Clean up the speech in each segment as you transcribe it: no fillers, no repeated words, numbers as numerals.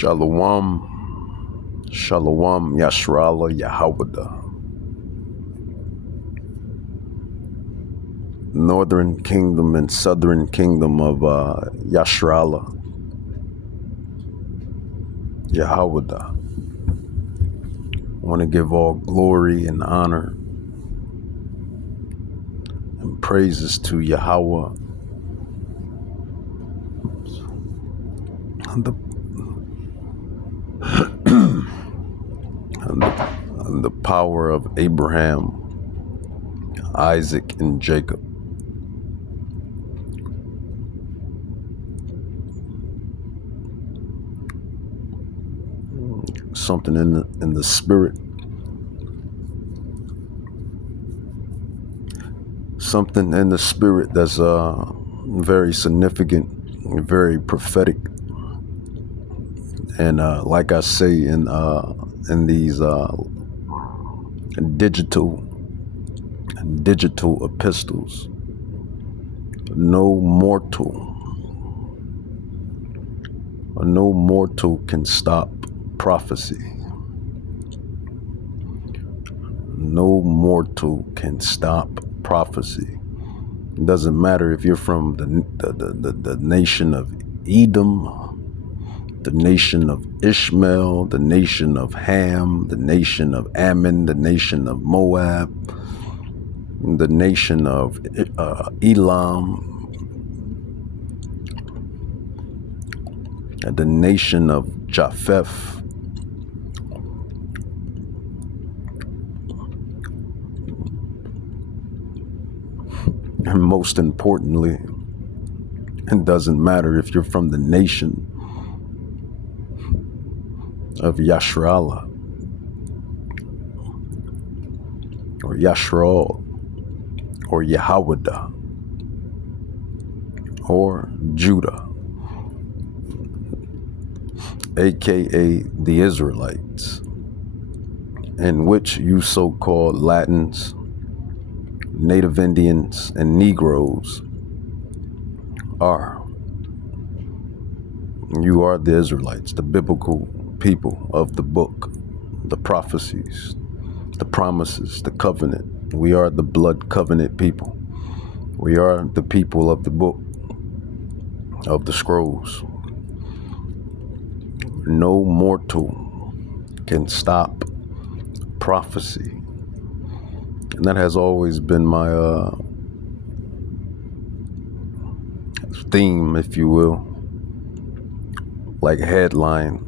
Shalom, Shalom, Yashrala, Yahawada. Northern Kingdom and Southern Kingdom of Yashrala, Yahawada. I want to give all glory and honor and praises to Yahweh, and the power of Abraham, Isaac, and Jacob. Something in the spirit. Something in the spirit that's very significant, very prophetic, and like I say in these digital epistles, no mortal can stop prophecy. No mortal can stop prophecy. It doesn't matter if you're from the nation of Edom, the nation of Ishmael, the nation of Ham, the nation of Ammon, the nation of Moab, the nation of Elam, and the nation of Japheth. And most importantly, it doesn't matter if you're from the nation of Yashrala or Yashral or Yahawada or Judah, aka the Israelites, in which you so-called Latins, Native Indians, and Negroes are. You are the Israelites, the biblical people of the book, the prophecies, the promises, the covenant. We are the blood covenant people. We are the people of the book, of the scrolls. No mortal can stop prophecy. And that has always been my theme, if you will, like headline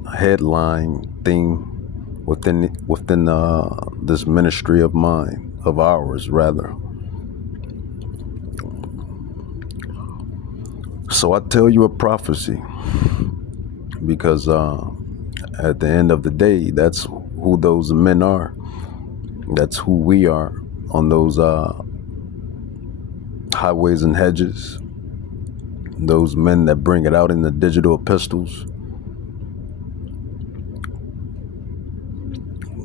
theme within this ministry of mine, of ours rather. So I tell you a prophecy because at the end of the day, that's who those men are. That's who we are on those highways and hedges. Those men that bring it out in the digital epistles.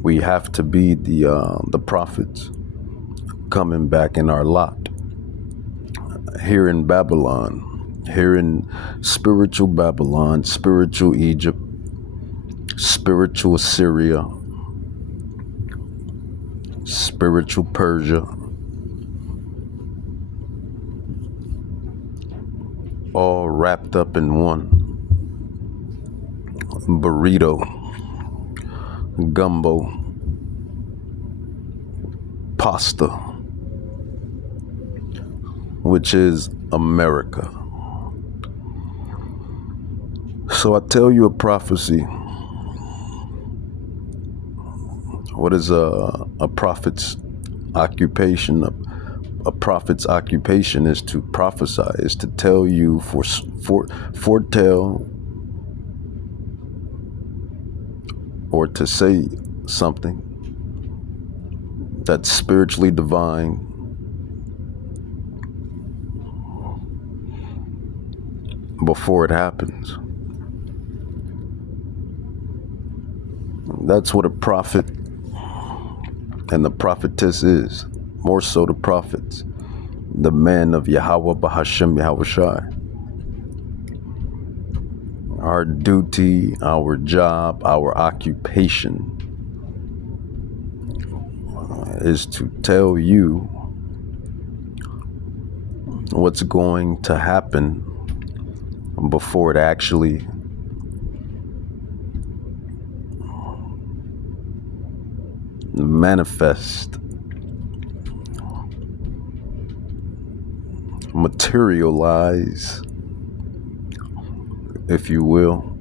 We have to be the prophets coming back in our lot here in Babylon, here in spiritual Babylon, spiritual Egypt, spiritual Assyria, spiritual Persia, all wrapped up in one burrito, gumbo, pasta, which is America. So I tell you a prophecy. What is a prophet's occupation? A prophet's occupation is to prophesy, is to tell you, foretell, or to say something that's spiritually divine before it happens. That's what a prophet and the prophetess is, more so the prophets, the men of Yahweh Bahashem Yahushai, Our duty, our job, our occupation is to tell you what's going to happen before it actually manifests, materialize, if you will,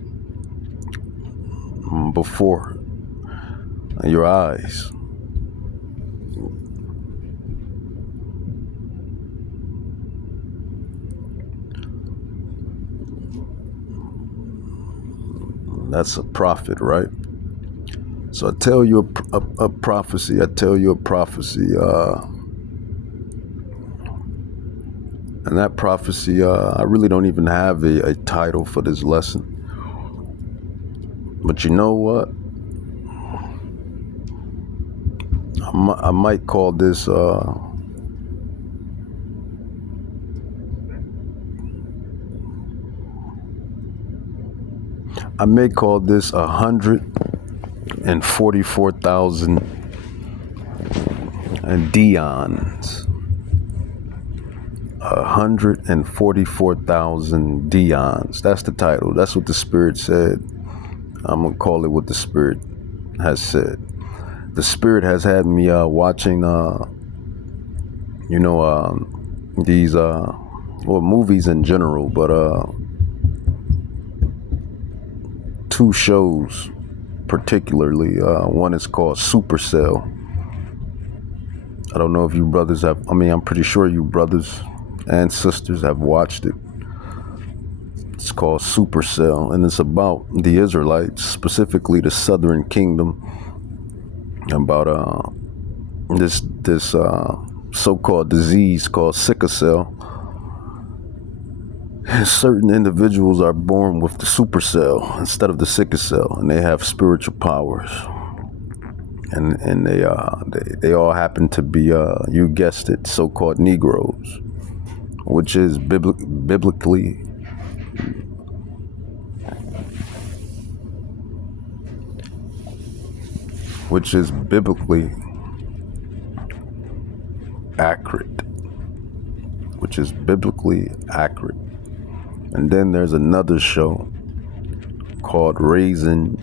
before your eyes. That's a prophet, right? So I tell you a prophecy. I tell you a prophecy. And that prophecy, I really don't even have a title for this lesson. But you know what? I might call this, I may call this 144,000 Deons. 144,000 Deons. That's the title. That's what the Spirit said. I'm going to call it what the Spirit has said. The Spirit has had me watching, these, movies in general, but two shows particularly. One is called Supercell. I don't know if you brothers have, I'm pretty sure you brothers and sisters have watched it. It's called Supercell, and it's about the Israelites, specifically the Southern Kingdom, about this so-called disease called sickle cell. Certain individuals are born with the supercell instead of the sickle cell, and they have spiritual powers, and they all happen to be you guessed it, so-called Negroes, which is biblically accurate. And then there's another show called Raising,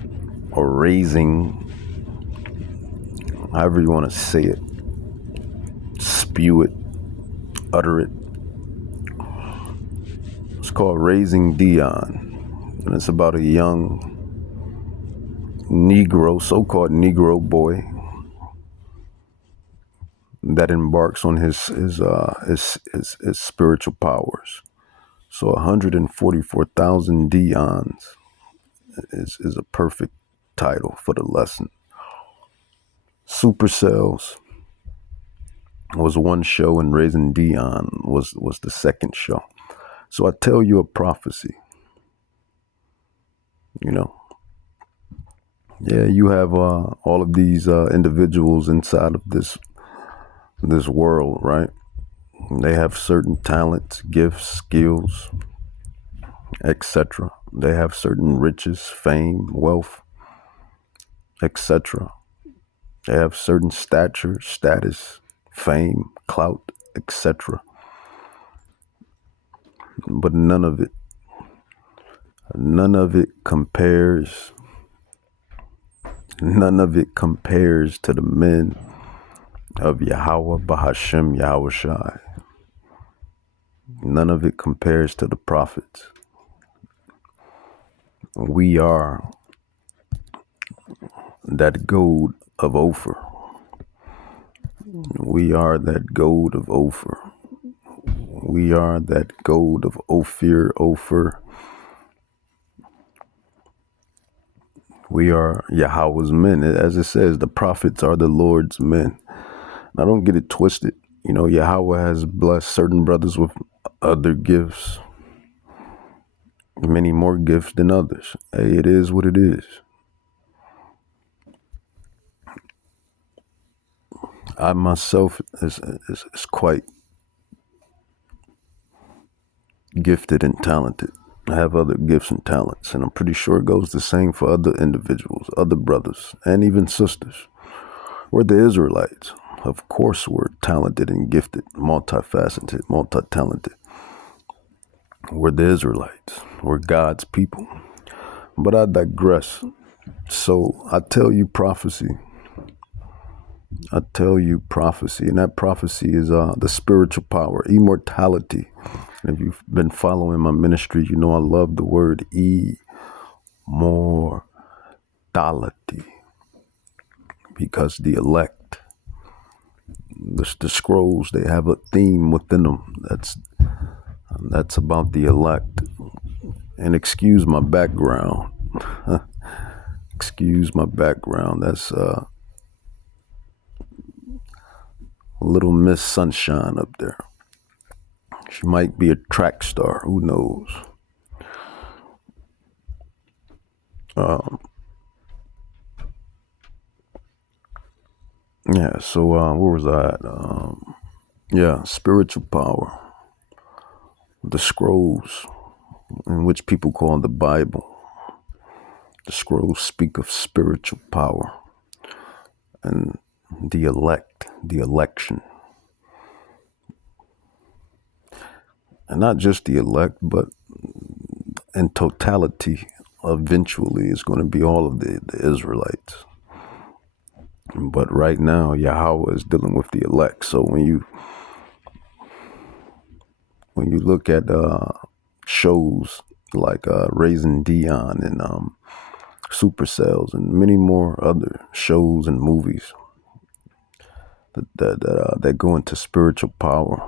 however you want to say it, spew it, utter it. It's called Raising Dion, and it's about a young Negro, so-called Negro boy, that embarks on his spiritual powers. So 144,000 Deons is a perfect title for the lesson. Supercells was one show, and Raising Dion was the second show. So I tell you a prophecy. Yeah, you have all of these individuals inside of this world, right? They have certain talents, gifts, skills, etc. They have certain riches, fame, wealth, etc. They have certain stature, status, fame, clout, etc. But none of it compares to the men of Yahweh Bahashem Yahushai. None of it compares to the prophets. We are that gold of Ophir. We are that gold of Ophir. We are that gold of Ophir. We are Yahweh's men. As it says, the prophets are the Lord's men. Now, don't get it twisted. Yahweh has blessed certain brothers with other gifts, many more gifts than others. Hey, it is what it is. I myself is quite gifted and talented. have other gifts and talents. And I'm pretty sure it goes the same for other individuals, other brothers, and even sisters. We're the Israelites. Of course, we're talented and gifted, multifaceted, multi-talented. We're the Israelites. We're God's people. But I digress. So I tell you prophecy. And that prophecy is the spiritual power, immortality. And if you've been following my ministry, you know I love the word immortality, because the elect, the scrolls, they have a theme within them. That's about the elect. And excuse my background. Excuse my background. That's little Miss Sunshine up there. She might be a track star. Who knows? Yeah. So where was I at? Spiritual power. The scrolls, in which people call the Bible. The scrolls speak of spiritual power and the elect, the election. And not just the elect, but in totality, eventually it's going to be all of the Israelites. But right now, Yahweh is dealing with the elect. So when you look at shows like Raising Dion and Supercells and many more other shows and movies that go into spiritual power,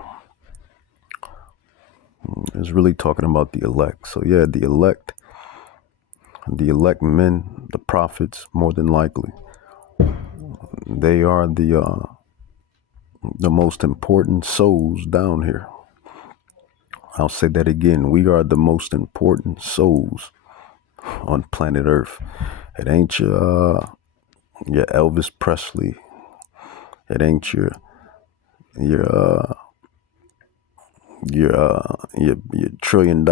is really talking about the elect. So yeah, the elect men, the prophets, more than likely, they are the most important souls down here. I'll say that again. We are the most important souls on planet Earth. It ain't your Elvis Presley. It ain't your $1 trillion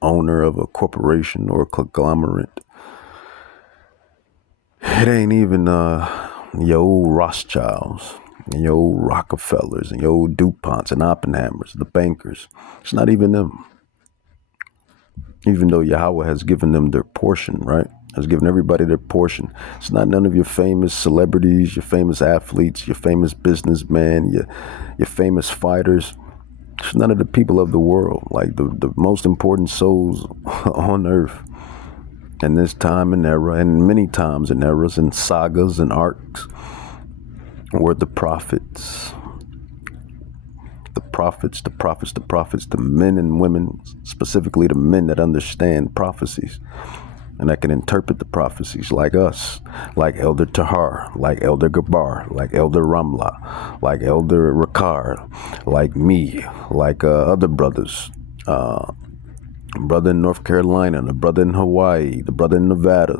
owner of a corporation or a conglomerate. It ain't even your old Rothschilds and your old Rockefellers and your old DuPonts and Oppenheimers, the bankers. It's not even them. Even though Yahweh has given them their portion, right? Has given everybody their portion. It's not none of your famous celebrities, your famous athletes, your famous businessmen, your famous fighters. It's none of the people of the world. Like the most important souls on earth in this time and era, and many times and eras and sagas and arcs, were the prophets. The prophets, the men and women, specifically the men that understand prophecies and that can interpret the prophecies, like us, like Elder Tahar, like Elder Gabar, like Elder Ramla, like Elder Rakar, like me, like other brothers, brother in North Carolina, the brother in Hawaii, the brother in Nevada,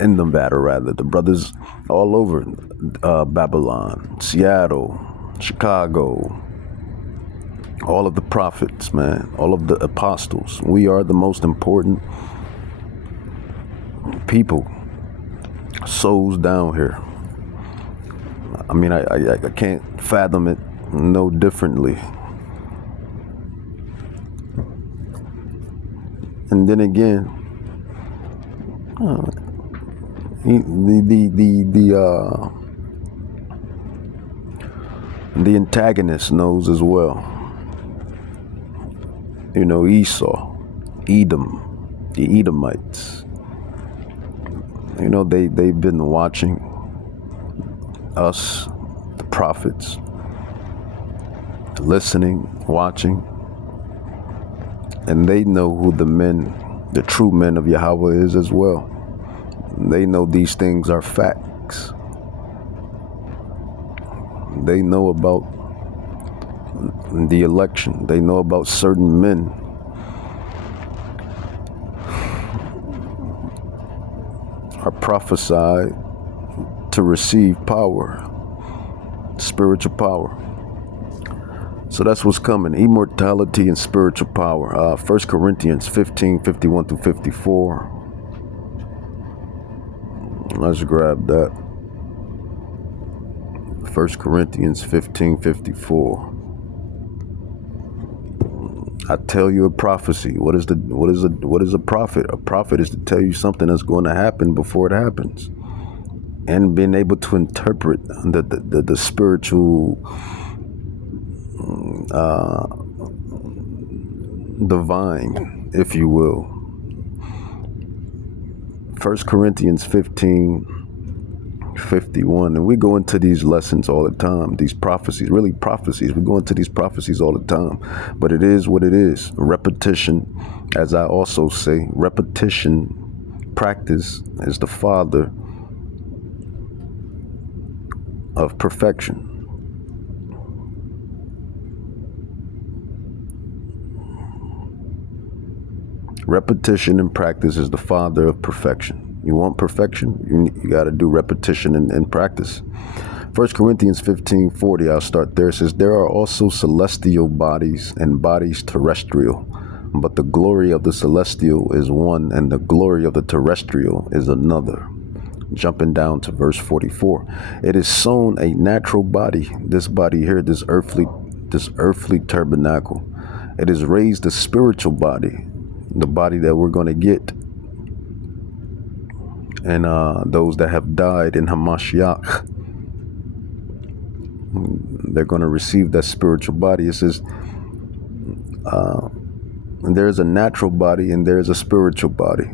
the brothers all over Babylon, Seattle, Chicago, all of the prophets, man, all of the apostles. We are the most important people, souls down here. I mean, I can't fathom it no differently. And then again, the antagonist knows as well. You know, Esau, Edom, the Edomites. You know, they've been watching us, the prophets, listening, watching, and they know who the true men of Yahweh is as well. They know these things are facts. They know about the election. They know about certain men are prophesied to receive power, spiritual power. So that's what's coming. Immortality and spiritual power. 1 Corinthians 15:51 through 54. Let's grab that. 1 Corinthians 15:54. I tell you a prophecy. What is a prophet? A prophet is to tell you something that's going to happen before it happens, and being able to interpret the spiritual divine, if you will. 1 Corinthians 15:51, and we go into these lessons all the time, these prophecies, really prophecies. We go into these prophecies all the time, but it is what it is. Repetition, as I also say, repetition, practice is the father of perfection. Repetition and practice is the father of perfection. You want perfection? You got to do repetition and practice. 1 Corinthians 15:40, I'll start there. It says, there are also celestial bodies and bodies terrestrial, but the glory of the celestial is one and the glory of the terrestrial is another. Jumping down to verse 44, it is sown a natural body, this body here, this earthly tabernacle. It is raised a spiritual body, the body that we're going to get. And those that have died in Hamashiach, they're going to receive that spiritual body. It says, and there's a natural body and there's a spiritual body.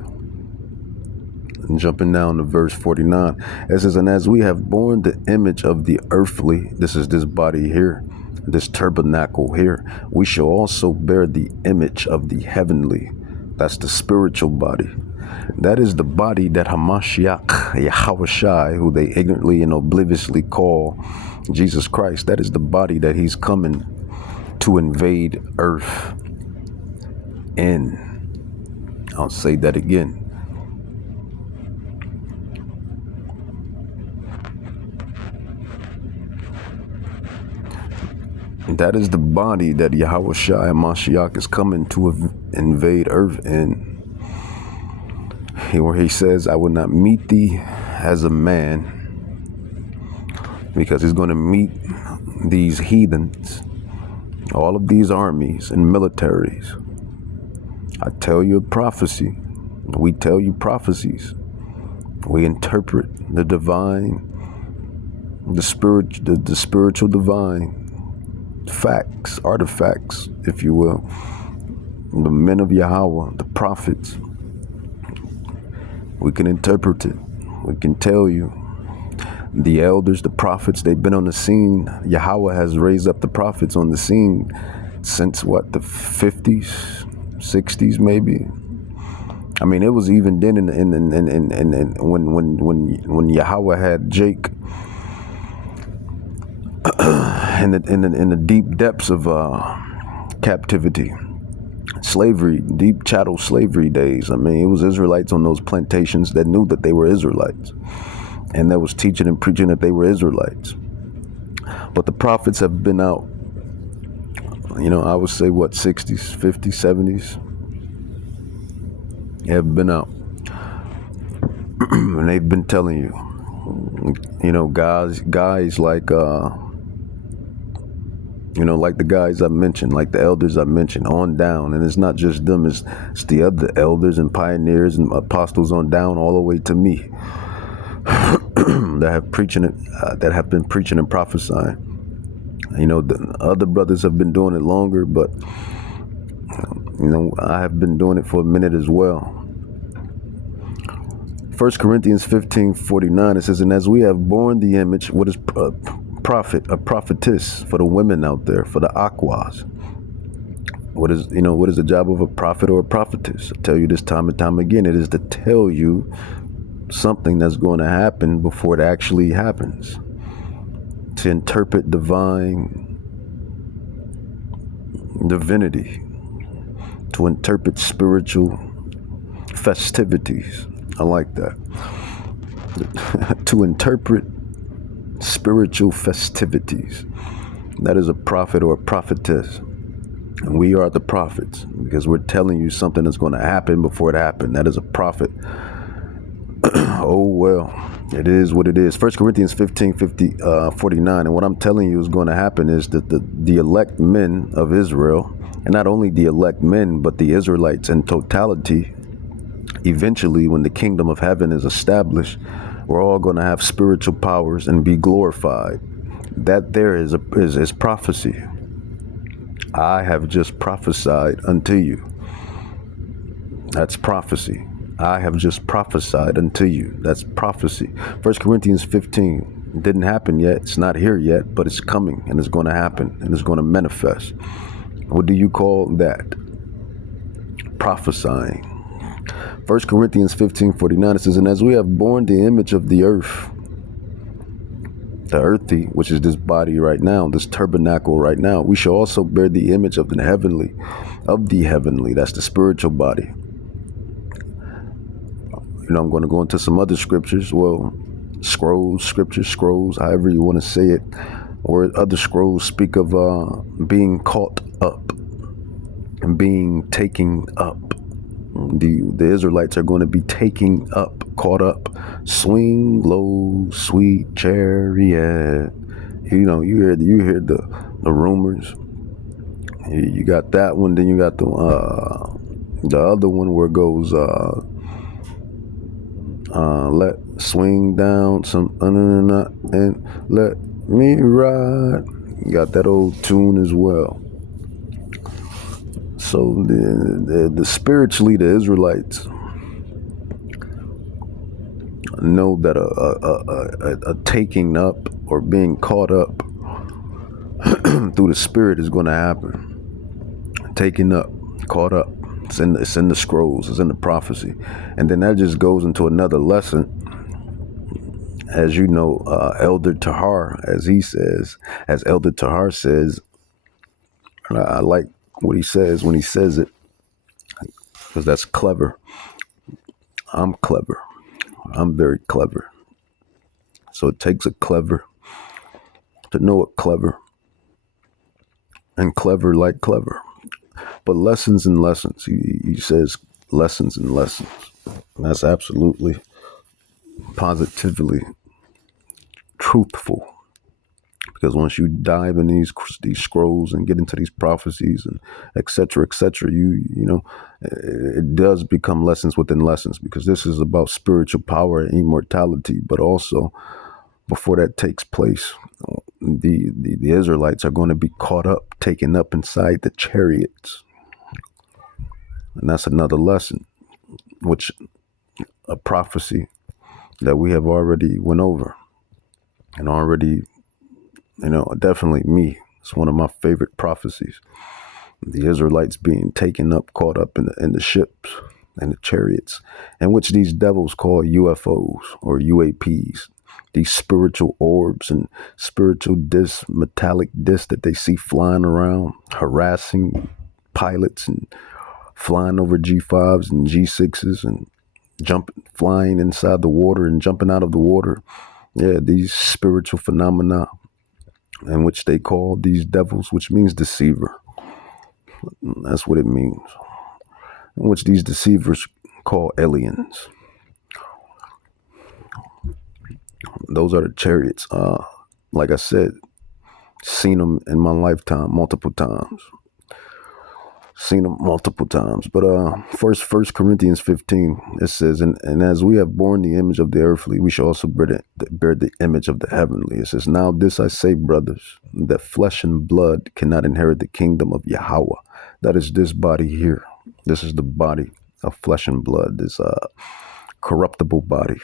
And jumping down to verse 49, it says, and as we have borne the image of the earthly, this is this body here, this tabernacle here, we shall also bear the image of the heavenly. That's the spiritual body. That is the body that Hamashiach, Yahawashi, who they ignorantly and obliviously call Jesus Christ, that is the body that he's coming to invade earth in. I'll say that again. That is the body that Yahawashi and Mashiach is coming to invade earth in. Where he says, I will not meet thee as a man, because he's going to meet these heathens, all of these armies and militaries. I tell you a prophecy. We tell you prophecies. We interpret the divine, the spiritual divine facts, artifacts, if you will. The men of Yahweh, the prophets. We can interpret it. We can tell you. The elders, the prophets, they've been on the scene. Yahweh has raised up the prophets on the scene since what, the 50s, 60s maybe. I mean, it was even then when Yahweh had Jake in the deep depths of captivity. Slavery, deep chattel slavery days. I mean, it was Israelites on those plantations that knew that they were Israelites, and that was teaching and preaching that they were Israelites. But the prophets have been out, I would say, 60s, 50s, 70s. They have been out. And they've been telling you, guys like, like the guys I mentioned, like the elders I mentioned, on down. And it's not just them, it's the other elders and pioneers and apostles on down, all the way to me, that have been preaching and prophesying. The other brothers have been doing it longer, but I have been doing it for a minute as well. 1 Corinthians 15:49, it says, and as we have borne the image, what is a prophetess for the women out there, for the aquas? What is the job of a prophet or a prophetess? I tell you this time and time again, it is to tell you something that's going to happen before it actually happens. To interpret divine divinity, to interpret spiritual festivities. I like that. To interpret spiritual festivities. That is a prophet or a prophetess. And we are the prophets because we're telling you something that's going to happen before it happened. That is a prophet. Oh, well, it is what it is. 1 Corinthians 49. And what I'm telling you is going to happen is that the elect men of Israel, and not only the elect men, but the Israelites in totality, eventually, when the kingdom of heaven is established, we're all going to have spiritual powers and be glorified. That there is prophecy. I have just prophesied unto you. That's prophecy. I have just prophesied unto you. That's prophecy. 1 Corinthians 15 didn't happen yet. It's not here yet, but it's coming and it's going to happen and it's going to manifest. What do you call that? Prophesying. 1 Corinthians 15:49, it says, and as we have borne the image of the earth, the earthy, which is this body right now, this tabernacle right now, we shall also bear the image of the heavenly, that's the spiritual body. You know, I'm going to go into some other scriptures. Well, scrolls, however you want to say it, or other scrolls speak of being caught up and being taken up. The Israelites are going to be taking up, caught up. Swing low, sweet chariot. You know, you hear the rumors. You got that one. Then you got the other one where it goes let swing down some and let me ride. You got that old tune as well. So the spiritually, the Israelites know that a taking up or being caught up through the spirit is going to happen. Taking up, caught up. It's in the scrolls. It's in the prophecy, and then that just goes into another lesson. As you know, Elder Tahar, as Elder Tahar says, I like what he says when he says it, because that's clever. I'm clever. I'm very clever. So it takes a clever to know it clever, and clever like clever. But lessons and lessons. He says lessons and lessons. And that's absolutely, positively truthful. Because once you dive in these scrolls and get into these prophecies and et cetera, you know, it does become lessons within lessons, because this is about spiritual power and immortality. But also, before that takes place, the Israelites are going to be caught up, taken up inside the chariots. And that's another lesson, which a prophecy that we have already went over and already, you know, definitely me. It's one of my favorite prophecies. The Israelites being taken up, caught up in the ships and the chariots, in which these devils call UFOs or UAPs, these spiritual orbs and spiritual metallic discs that they see flying around, harassing pilots and flying over G5s and G6s and flying inside the water and jumping out of the water. Yeah, these spiritual phenomena, in which they call these devils, which means deceiver. That's what it means. In which these deceivers call aliens. Those are the chariots. Like I said, seen them in my lifetime multiple times. But First Corinthians 15, it says, and as we have borne the image of the earthly, we shall also bear the image of the heavenly. It says, now this I say, brothers, that flesh and blood cannot inherit the kingdom of Yahweh. That is this body here. This is the body of flesh and blood, this corruptible body.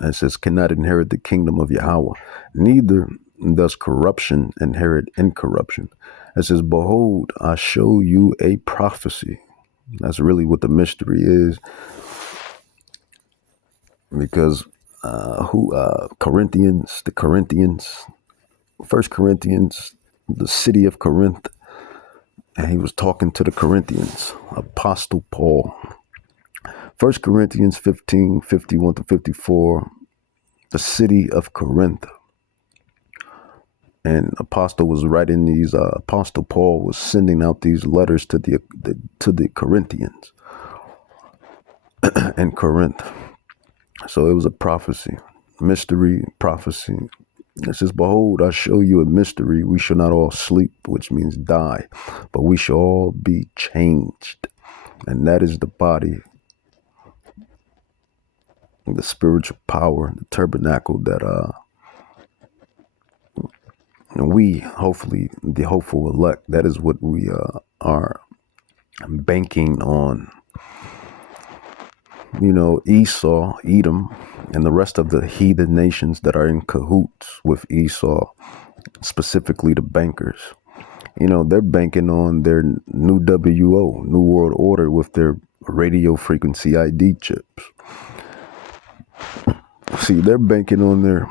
And it says, cannot inherit the kingdom of Yahweh. Neither does corruption inherit incorruption. It says, behold, I show you a prophecy. That's really what the mystery is. Because Corinthians, First Corinthians, the city of Corinth, and he was talking to the Corinthians, Apostle Paul. 1 Corinthians 15:51-54, the city of Corinth. And Apostle was writing these. Apostle Paul was sending out these letters to the Corinthians in Corinth. So it was a prophecy, mystery prophecy. It says, "Behold, I show you a mystery. We shall not all sleep," which means die, but we shall all be changed. And that is the body, the spiritual power, the tabernacle that we, hopefully, the hopeful elect, that is what we are banking on. Esau, Edom, and the rest of the heathen nations that are in cahoots with Esau, specifically the bankers. They're banking on their new WO, New World Order, with their radio frequency ID chips. See, they're banking on their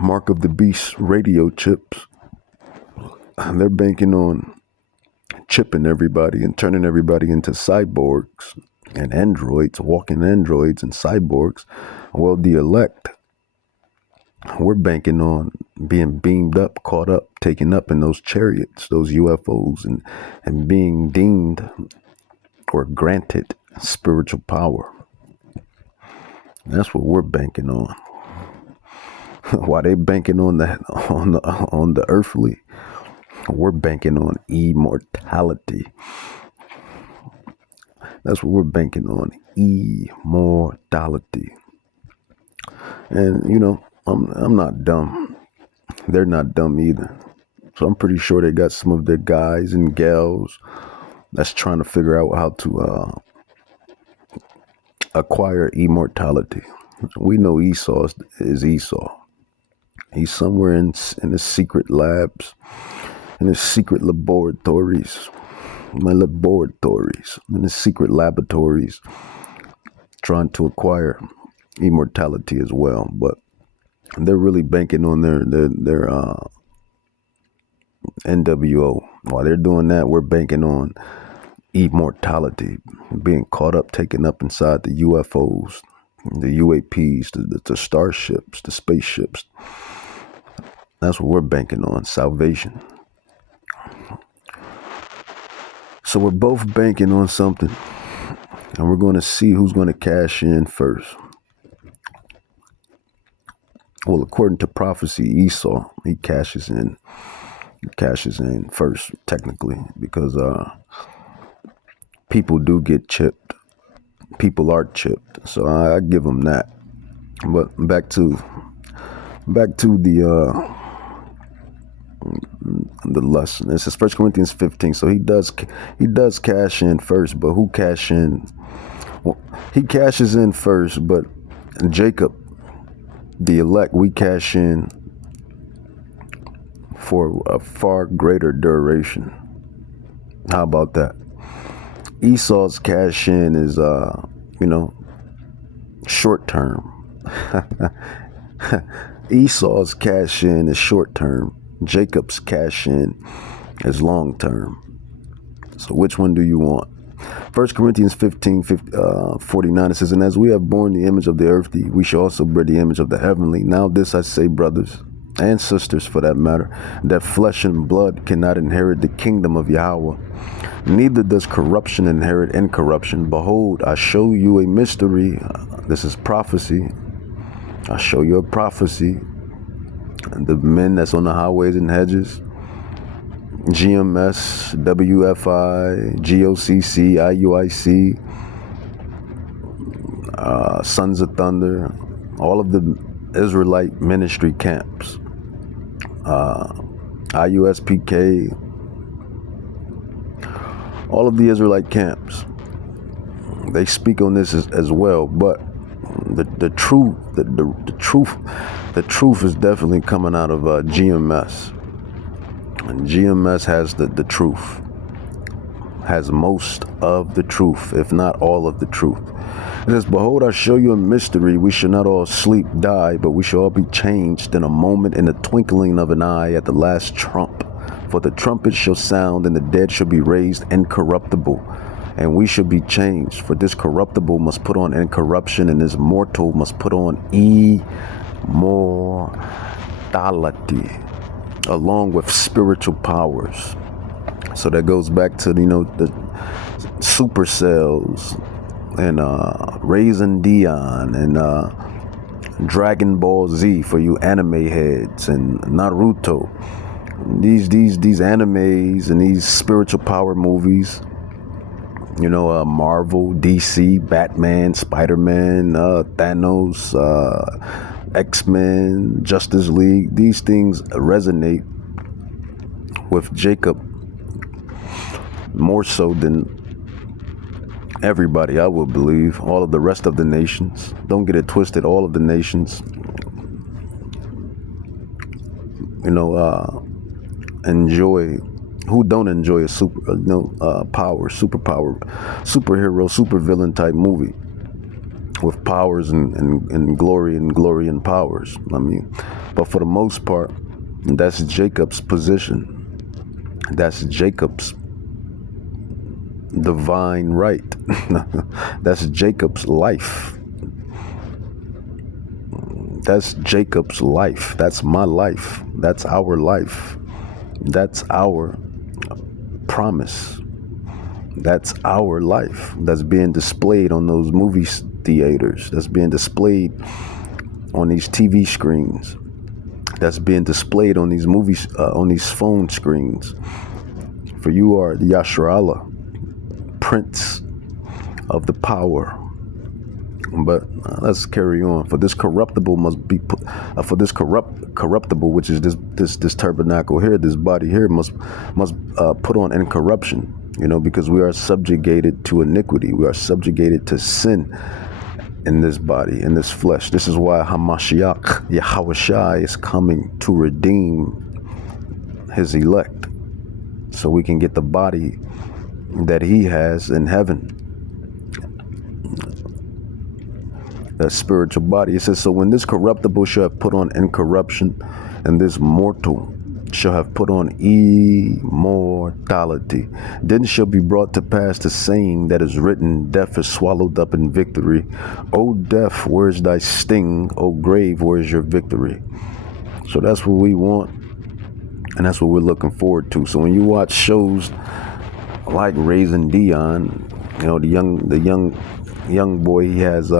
Mark of the Beast radio chips. They're banking on chipping everybody and turning everybody into cyborgs and androids, walking androids and cyborgs. Well, the elect, we're banking on being beamed up, caught up, taken up in those chariots, those UFOs, and being deemed or granted spiritual power. That's what we're banking on. While they banking on the earthly, we're banking on immortality. That's what we're banking on, immortality. And I'm not dumb. They're not dumb either. So I'm pretty sure they got some of their guys and gals that's trying to figure out how to acquire immortality. We know Esau is Esau. He's somewhere in his secret labs, in his secret laboratories, in his secret laboratories, trying to acquire immortality as well. But they're really banking on their NWO. While they're doing that, we're banking on immortality, being caught up, taken up inside the UFOs, the UAPs, the starships, the spaceships. That's what we're banking on, salvation. So we're both banking on something, and we're going to see who's going to cash in first. Well, according to prophecy, Esau, he cashes in first, technically, because people do get chipped. People are chipped, so I give them that. But back to the lesson. It says 1 Corinthians 15. So he does cash in first, but who cash in? Well, he cashes in first, but Jacob, the elect, we cash in for a far greater duration. How about that? Esau's cash in is short term. Esau's cash in is short term. Jacob's cash in is long term. So which one do you want? 1 Corinthians 15, 49, it says, "And as we have borne the image of the earthly, we shall also bear the image of the heavenly. Now this I say, brothers, and sisters for that matter, that flesh and blood cannot inherit the kingdom of Yahweh. Neither does corruption inherit incorruption. Behold, I show you a mystery." This is prophecy. I show you a prophecy. And the men that's on the highways and hedges, GMS, WFI, GOCC, IUIC, Sons of Thunder, all of the Israelite ministry camps, IUSPK, all of the Israelite camps, they speak on this as well. But the truth is definitely coming out of GMS. And GMS has the truth, has most of the truth, if not all of the truth. It says, "Behold, I show you a mystery. We shall not all sleep, die, but we shall all be changed in a moment, in the twinkling of an eye, at the last trump. For the trumpet shall sound, and the dead shall be raised incorruptible, and we shall be changed. For this corruptible must put on incorruption, and this mortal must put on immortality." along with spiritual powers. So that goes back to, the supercells and Raisin Dion and Dragon Ball Z for you anime heads, and Naruto. These animes and these spiritual power movies, Marvel, DC, Batman, Spider-Man, Thanos, X-Men, Justice League. These things resonate with Jacob more so than everybody, I would believe. All of the rest of the nations. Don't get it twisted. All of the nations, enjoy. Who don't enjoy a superhero, supervillain type movie with powers and glory and powers? I mean, but for the most part, that's Jacob's position. That's Jacob's divine right. That's Jacob's life. That's Jacob's life. That's my life. That's our life. That's our promise. That's our life. That's being displayed on those movie theaters. That's being displayed on these TV screens. That's being displayed on these movies, on these phone screens. For you are the Yasharallah, Prince of the power. But let's carry on. For this corruptible must be put, for this corruptible, which is this tabernacle here, this body here, must put on incorruption. Because we are subjugated to iniquity. We are subjugated to sin in this body, in this flesh. This is why Hamashiach, Yahushua, is coming to redeem his elect, so we can get the body that he has in heaven. That spiritual body. It says, so when this corruptible shall have put on incorruption, and this mortal shall have put on immortality, then shall be brought to pass the saying that is written, death is swallowed up in victory. O death, where is thy sting? O grave, where is your victory? So that's what we want, and that's what we're looking forward to. So when you watch shows like Raisin Dion, the young boy, he has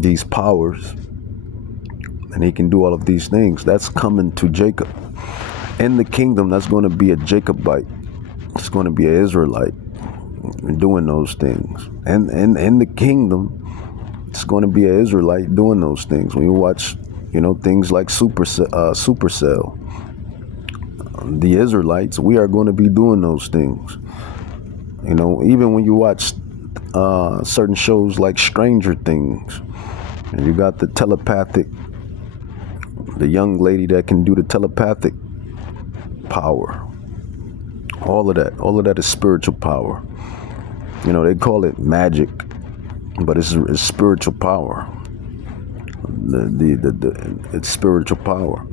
these powers, and he can do all of these things. That's coming to Jacob. In the kingdom, that's going to be a Jacobite. It's going to be an Israelite doing those things. And in the kingdom, it's going to be an Israelite doing those things. When you watch, things like Supercell, the Israelites, we are going to be doing those things. Even when you watch certain shows like Stranger Things, and you got the young lady that can do the telepathic power. All of that is spiritual power. They call it magic, but it's spiritual power. It's spiritual power.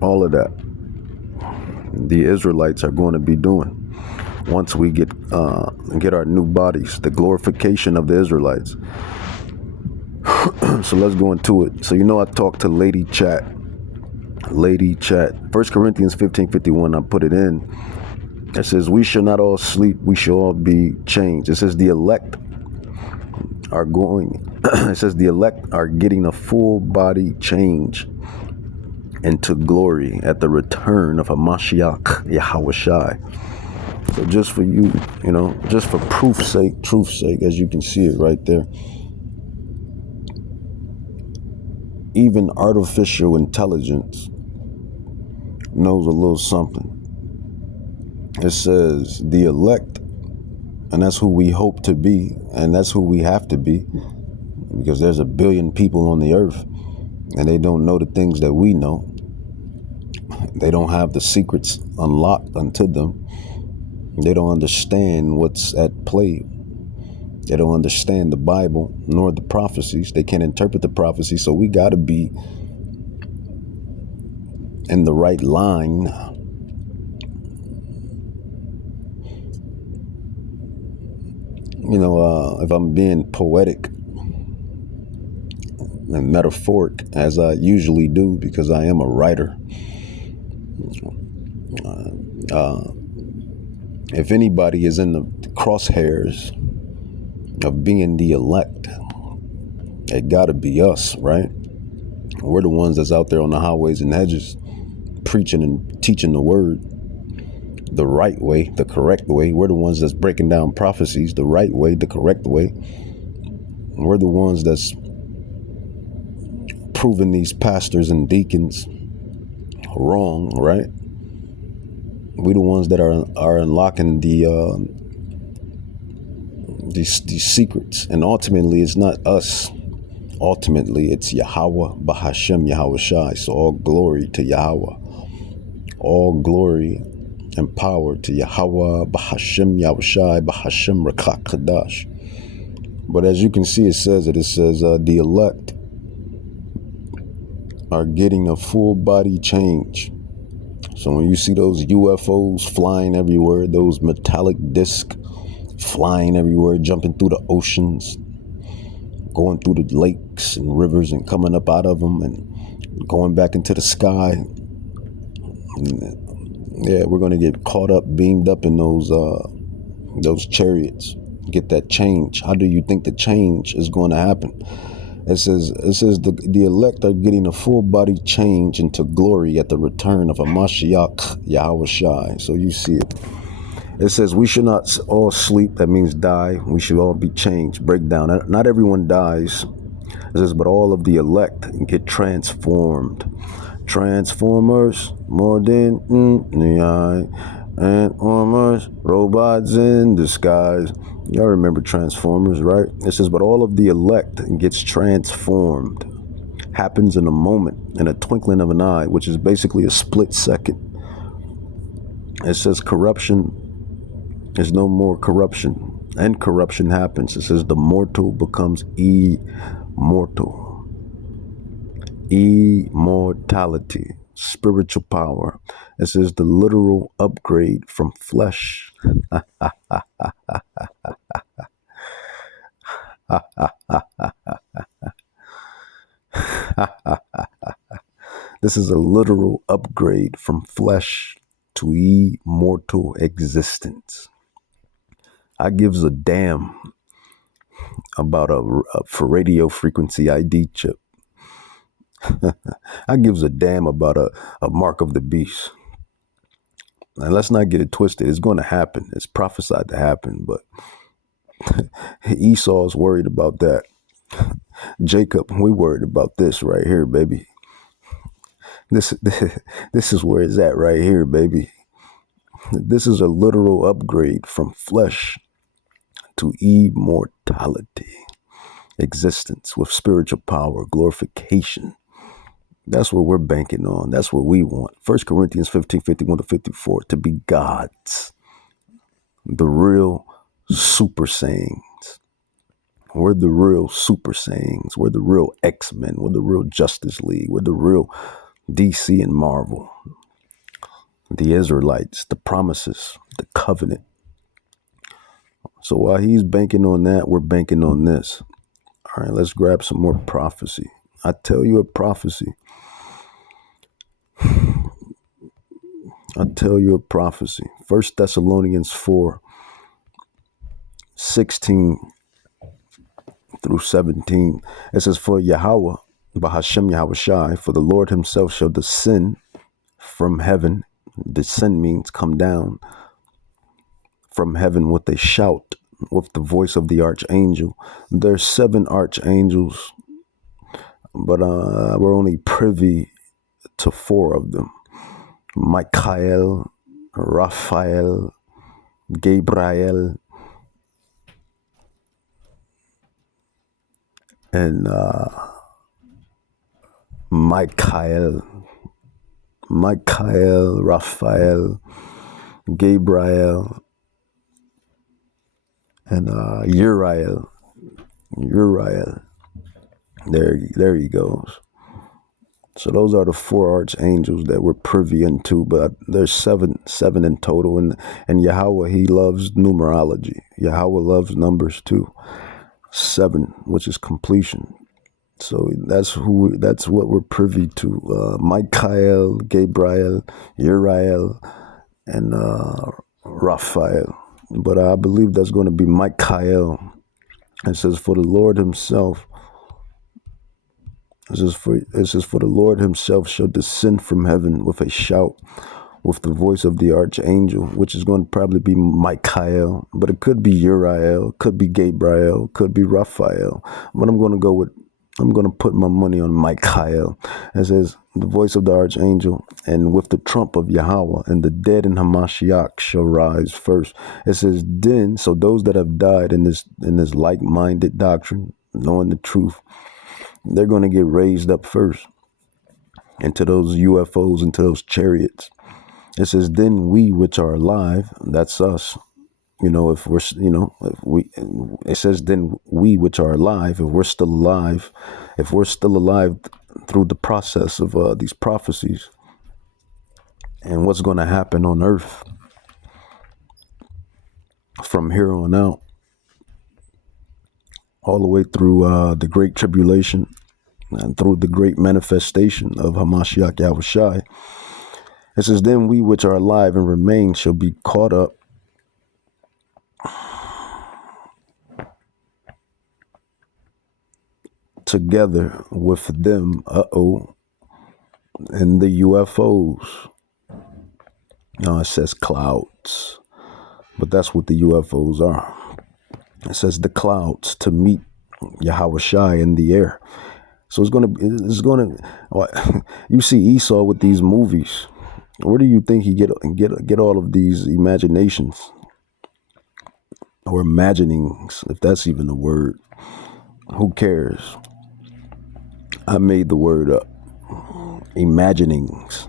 All of that, the Israelites are going to be doing once we get our new bodies, the glorification of the Israelites. So let's go into it. So I talked to Lady Chat. 1 Corinthians 15:51, I put it in. It says, we shall not all sleep, we shall all be changed. It says the elect are getting a full body change into glory at the return of Hamashiach, Yahushua. So just for you, just for truth's sake, as you can see it right there, even artificial intelligence knows a little something. It says the elect, and that's who we hope to be, and that's who we have to be, because there's 1 billion people on the earth, and they don't know the things that we know. They don't have the secrets unlocked unto them. They don't understand what's at play. They don't understand the Bible nor the prophecies. They can't interpret the prophecies. So we got to be in the right line. If I'm being poetic, and metaphoric as I usually do because I am a writer. If anybody is in the crosshairs of being the elect, it gotta be us, right? We're the ones that's out there on the highways and hedges preaching and teaching the word the right way, the correct way. We're the ones that's breaking down prophecies the right way, the correct way. We're the ones that's proving these pastors and deacons wrong, right? We the ones that are unlocking these secrets, and ultimately it's not us. Ultimately, it's Yahweh Bahashem Yahweh Shai. So all glory to Yahweh, all glory and power to Yahweh Bahashem Yahweh Shai Bahashem Rakak Kadash. But as you can see, it says the elect are getting a full body change. So when you see those UFOs flying everywhere, those metallic discs flying everywhere, jumping through the oceans, going through the lakes and rivers and coming up out of them and going back into the sky. Yeah, we're going to get caught up, beamed up in those chariots, get that change. How do you think the change is going to happen? It says the elect are getting a full body change into glory at the return of a Mashiach Yahweh Shai. So you see it. It says we should not all sleep. That means die. We should all be changed. Breakdown. Not everyone dies. It says, but all of the elect get transformed. Transformers, more than and armors, robots in disguise. Y'all remember Transformers, right? It says, but all of the elect gets transformed. Happens in a moment, in a twinkling of an eye, which is basically a split second. It says corruption is no more corruption, and corruption happens. It says the mortal becomes immortal. Immortality, spiritual power. It says the literal upgrade from flesh. This is a literal upgrade from flesh to immortal existence. I gives a damn about for radio frequency ID chip. I gives a damn about a mark of the beast. And let's not get it twisted. It's going to happen. It's prophesied to happen, but Esau's worried about that. Jacob, we worried about this right here, baby. This is where it's at right here, baby. This is a literal upgrade from flesh to immortality, existence with spiritual power, glorification. That's what we're banking on. That's what we want. 1 Corinthians 15:51-54, to be gods, the real super saiyans. We're the real super saiyans. We're the real X-Men. We're the real Justice League. We're the real DC and Marvel. The Israelites, the promises, the covenant. So while he's banking on that, we're banking on this. All right, let's grab some more prophecy. I tell you a prophecy. I tell you a prophecy. 1 Thessalonians 4:16-17. It says, for Yahweh, Bahashem Yahweh Shai, for the Lord himself shall descend from heaven. Descend means come down from heaven with a shout, with the voice of the archangel. There's 7 archangels, but we're only privy to 4 of them. Michael, Raphael, Gabriel, and Michael, Raphael, Gabriel, and Uriel. There he goes. So those are the 4 archangels that we're privy into, but there's seven in total. And Yahweh, he loves numerology. Yahweh loves numbers too. 7, which is completion. So that's what we're privy to. Michael, Gabriel, Uriel, and Raphael. But I believe that's going to be Michael. It says, for the Lord himself, for the Lord himself shall descend from heaven with a shout, with the voice of the archangel, which is going to probably be Michael, but it could be Uriel, could be Gabriel, could be Raphael. But I'm going to put my money on Michael. It says, the voice of the archangel, and with the trump of Yahweh, and the dead in Hamashiach shall rise first. It says, then, so those that have died in this like-minded doctrine, knowing the truth, they're going to get raised up first into those UFOs, into those chariots. It says, then we which are alive, that's us. It says, then we which are alive, if we're still alive through the process of these prophecies and what's going to happen on earth from here on out, all the way through the great tribulation and through the great manifestation of Hamashiach Yahushai. It says, then we which are alive and remain shall be caught up together with them, in the UFOs. No, it says clouds, but that's what the UFOs are. It says the clouds to meet Yahushai in the air. So it's gonna. You see Esau with these movies. Where do you think he get all of these imaginations or imaginings, if that's even a word? Who cares? I made the word up. Imaginings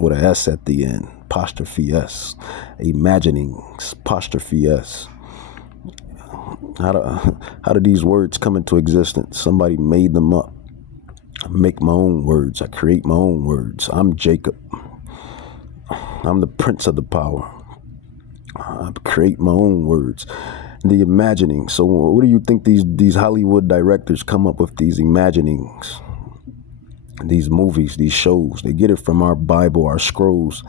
with an S at the end. Apostrophe S. Imaginings. Apostrophe S. How do these words come into existence? Somebody made them up. I make my own words. I create my own words. I'm Jacob. I'm the prince of the power. I create my own words. The imagining. So what do you think these Hollywood directors come up with these imaginings? These movies, these shows, they get it from our Bible, our scrolls.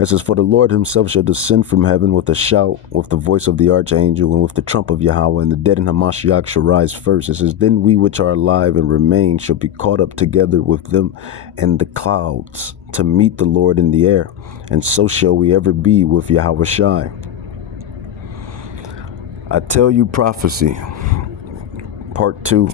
It says, for the Lord himself shall descend from heaven with a shout, with the voice of the archangel, and with the trump of Yahweh, and the dead in Hamashiach shall rise first. It says, then we which are alive and remain shall be caught up together with them in the clouds to meet the Lord in the air, and so shall we ever be with Yahushai. I tell you prophecy, part 2.